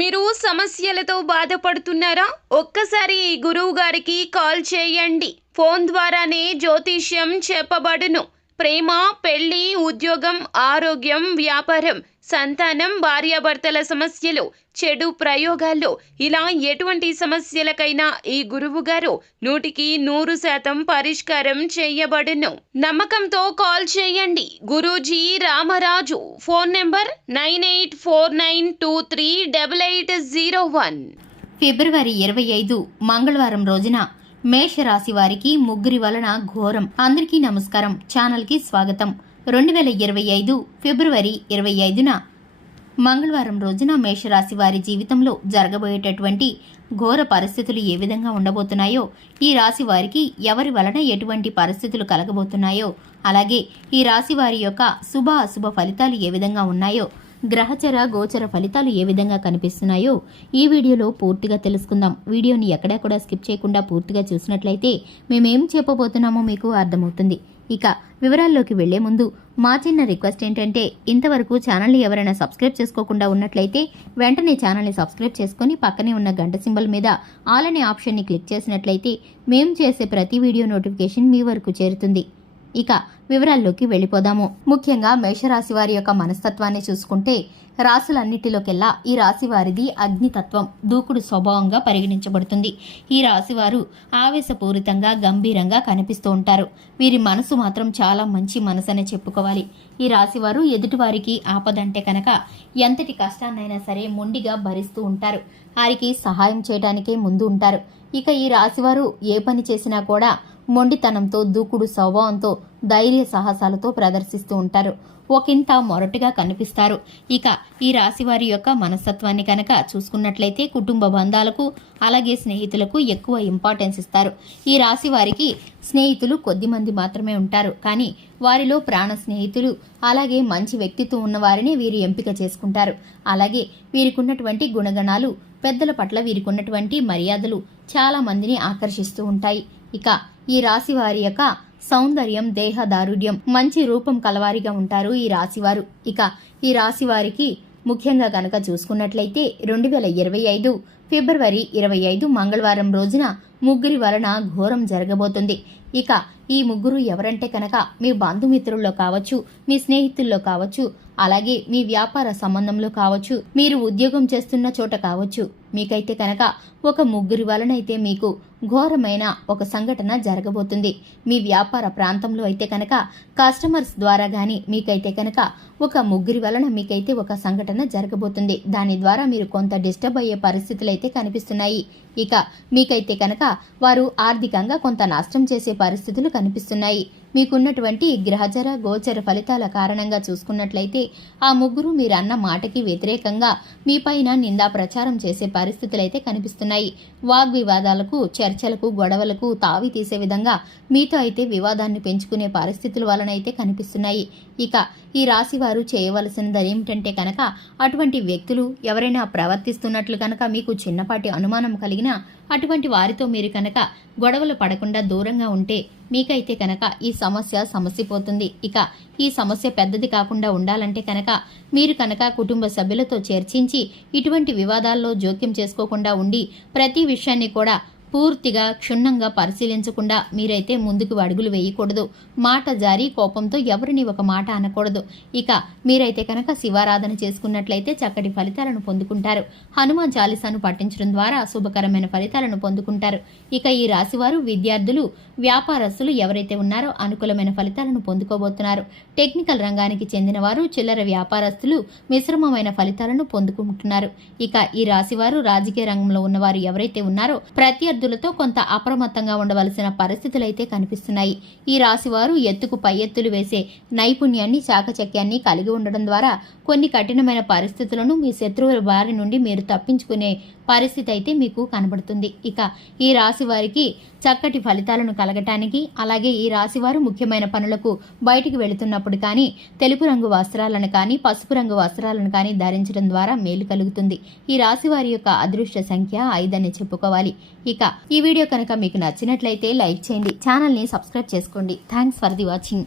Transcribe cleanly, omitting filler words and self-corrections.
మీరు సమస్యలతో బాధపడుతున్నారా? ఒక్కసారి ఈ గురువు గారికి కాల్ చేయండి. ఫోన్ ద్వారానే జ్యోతిష్యం చెప్పబడును. ప్రేమ, పెళ్లి, ఉద్యోగం, ఆరోగ్యం, వ్యాపారం, సంతానం, భార్యాభర్తల సమస్యలు, చెడు ప్రయోగాల్లో ఇలా ఎటువంటి సమస్యలకైనా ఈ గురువు గారు 100% పరిష్కారం చేయబడును. నమ్మకంతో కాల్ చేయండి. గురూజీ రామరాజు. Phone number 9849238801. ఫిబ్రవరి 25 మంగళవారం రోజున మేషరాశి వారికి ముగ్గురి వలన ఘోరం. అందరికీ నమస్కారం. ఛానల్కి స్వాగతం. 2025 ఫిబ్రవరి 25న మంగళవారం రోజున మేషరాశి వారి జీవితంలో జరగబోయేటటువంటి ఘోర పరిస్థితులు ఏ విధంగా ఉండబోతున్నాయో, ఈ రాశి వారికి ఎవరి వలన ఎటువంటి పరిస్థితులు కలగబోతున్నాయో, అలాగే ఈ రాశి వారి యొక్క శుభ అశుభ ఫలితాలు ఏ విధంగా ఉన్నాయో, గ్రహచర గోచర ఫలితాలు ఏ విధంగా కనిపిస్తున్నాయో ఈ వీడియోలో పూర్తిగా తెలుసుకుందాం. వీడియోని ఎక్కడా కూడా స్కిప్ చేయకుండా పూర్తిగా చూసినట్లయితే మేమేం చెప్పబోతున్నామో మీకు అర్థమవుతుంది. ఇక వివరాల్లోకి వెళ్లే ముందు మా చిన్న రిక్వెస్ట్ ఏంటంటే, ఇంతవరకు ఛానల్ని ఎవరైనా సబ్స్క్రైబ్ చేసుకోకుండా ఉన్నట్లయితే వెంటనే ఛానల్ని సబ్స్క్రైబ్ చేసుకుని పక్కనే ఉన్న గంట సింబల్ మీద ఆల్ అనే ఆప్షన్ని క్లిక్ చేసినట్లయితే మేము చేసే ప్రతి వీడియో నోటిఫికేషన్ మీ వరకు చేరుతుంది. ఇక వివరాల్లోకి వెళ్ళిపోదాము. ముఖ్యంగా మేషరాశి వారి యొక్క మనస్తత్వాన్ని చూసుకుంటే, రాశులన్నిటిలోకెల్లా ఈ రాశి వారిది అగ్నితత్వం, దూకుడు స్వభావంగా పరిగణించబడుతుంది. ఈ రాశివారు ఆవేశపూరితంగా గంభీరంగా కనిపిస్తూ ఉంటారు. వీరి మనసు మాత్రం చాలా మంచి మనసనే చెప్పుకోవాలి. ఈ రాశివారు ఎదుటివారికి ఆపదంటే కనుక ఎంతటి కష్టాన్నైనా సరే మొండిగా భరిస్తూ ఉంటారు. వారికి సహాయం చేయడానికే ముందు ఉంటారు. ఇక ఈ రాశివారు ఏ పని చేసినా కూడా మొండితనంతో, దూకుడు స్వభావంతో, ధైర్య సాహసాలతో ప్రదర్శిస్తూ ఉంటారు. ఒకంత మొరటుగా కనిపిస్తారు. ఇక ఈ రాశి వారి యొక్క మనస్తత్వాన్ని కనుక చూసుకున్నట్లయితే కుటుంబ బంధాలకు, అలాగే స్నేహితులకు ఎక్కువ ఇంపార్టెన్స్ ఇస్తారు. ఈ రాశి వారికి స్నేహితులు కొద్దిమంది మాత్రమే ఉంటారు. కానీ వారిలో ప్రాణ స్నేహితులు, అలాగే మంచి వ్యక్తిత్వం ఉన్న వారిని వీరు ఎంపిక చేసుకుంటారు. అలాగే వీరికి ఉన్నటువంటి గుణగణాలు, పెద్దల పట్ల వీరికి ఉన్నటువంటి మర్యాదలు చాలా మందిని ఆకర్షిస్తూ ఉంటాయి. ఇక ఈ రాశి వారి యొక్క సౌందర్యం, దేహ దారుఢ్యం, మంచి రూపం కలవారిగా ఉంటారు ఈ రాశివారు. ఇక ఈ రాశి వారికి ముఖ్యంగా గనక చూసుకున్నట్లయితే 2025 ఫిబ్రవరి 25 మంగళవారం రోజున ముగ్గురి వలన ఘోరం జరగబోతుంది. ఇక ఈ ముగ్గురు ఎవరంటే కనుక మీ బంధుమిత్రుల్లో కావచ్చు, మీ స్నేహితుల్లో కావచ్చు, అలాగే మీ వ్యాపార సంబంధంలో కావచ్చు, మీరు ఉద్యోగం చేస్తున్న చోట కావచ్చు, మీకైతే కనుక ఒక ముగ్గురి వలనైతే మీకు ఘోరమైన ఒక సంఘటన జరగబోతుంది. మీ వ్యాపార ప్రాంతంలో అయితే కనుక కస్టమర్స్ ద్వారా గాని మీకైతే కనుక ఒక ముగ్గురి వలన మీకైతే ఒక సంఘటన జరగబోతుంది. దాని ద్వారా మీరు కొంత డిస్టర్బ్ అయ్యే పరిస్థితులు అయితే కనిపిస్తున్నాయి. ఇక మీకైతే కనుక వారు ఆర్థికంగా కొంత నష్టం చేసే పరిస్థితులు కనిపిస్తున్నాయి. మీకున్నటువంటి గ్రహచర గోచర ఫలితాల కారణంగా చూసుకున్నట్లయితే ఆ ముగ్గురు మీరన్న మాటకి వ్యతిరేకంగా మీపైన నిందా ప్రచారం చేసే పరిస్థితులైతే కనిపిస్తున్నాయి. వాగ్వివాదాలకు, చర్చలకు, గొడవలకు తావి తీసే విధంగా మీతో అయితే వివాదాన్ని పెంచుకునే పరిస్థితుల వలనైతే కనిపిస్తున్నాయి. ఇక ఈ రాశి వారు చేయవలసినది ఏమిటంటే కనుక, అటువంటి వ్యక్తులు ఎవరైనా ప్రవర్తిస్తున్నట్లు కనుక మీకు చిన్నపాటి అనుమానం కలిగినా అటువంటి వారితో మీరు కనుక గొడవలు పడకుండా దూరంగా ఉంటే మీకైతే కనుక ఈ సమస్య సమసిపోతుంది. ఇక ఈ సమస్య పెద్దది కాకుండా ఉండాలంటే కనుక మీరు కనుక కుటుంబ సభ్యులతో చర్చించి ఇటువంటి వివాదాల్లో జోక్యం చేసుకోకుండా ఉండి ప్రతి విషయాన్ని కూడా పూర్తిగా క్షుణ్ణంగా పరిశీలించకుండా మీరైతే ముందుకు అడుగులు వేయకూడదు. మాట జారి కోపంతో ఎవరిని ఒక మాట అనకూడదు. ఇక మీరైతే కనుక శివారాధన చేసుకున్నట్లయితే చక్కటి ఫలితాలను పొందుకుంటారు. హనుమాన్ చాలీసాను పఠించడం ద్వారా శుభకరమైన ఫలితాలను పొందుకుంటారు. ఇక ఈ రాశివారు విద్యార్థులు, వ్యాపారస్తులు ఎవరైతే ఉన్నారో అనుకూలమైన ఫలితాలను పొందుకోబోతున్నారు. టెక్నికల్ రంగానికి చెందిన వారు, చిల్లర వ్యాపారస్తులు మిశ్రమమైన ఫలితాలను పొందుకుంటున్నారు. ఇక ఈ రాశివారు రాజకీయ రంగంలో ఉన్నవారు ఎవరైతే ఉన్నారో ప్రత్యర్థులతో కొంత అప్రమత్తంగా ఉండవలసిన పరిస్థితులైతే కనిపిస్తున్నాయి. ఈ రాశివారు ఎత్తుకు పై ఎత్తులు వేసే నైపుణ్యాన్ని, చాకచక్యాన్ని కలిగి ఉండడం ద్వారా కొన్ని కఠినమైన పరిస్థితులను మీ శత్రువుల బారి నుండి మీరు తప్పించుకునే పరిస్థితి అయితే మీకు కనబడుతుంది. ఇక ఈ రాశి వారికి చక్కటి ఫలితాలను కలగటానికి, అలాగే ఈ రాశివారు ముఖ్యమైన పనులకు బయటికి వెళుతున్నప్పుడు కానీ తెలుపు రంగు వస్త్రాలను కానీ పసుపు రంగు వస్త్రాలను కానీ ధరించడం ద్వారా మేలు కలుగుతుంది. ఈ రాశి వారి యొక్క అదృష్ట సంఖ్య 5 అని చెప్పుకోవాలి. ఇక ఈ వీడియో కనుక మీకు నచ్చినట్లయితే లైక్ చేయండి, ఛానల్ని సబ్స్క్రైబ్ చేసుకోండి. Thanks for the watching.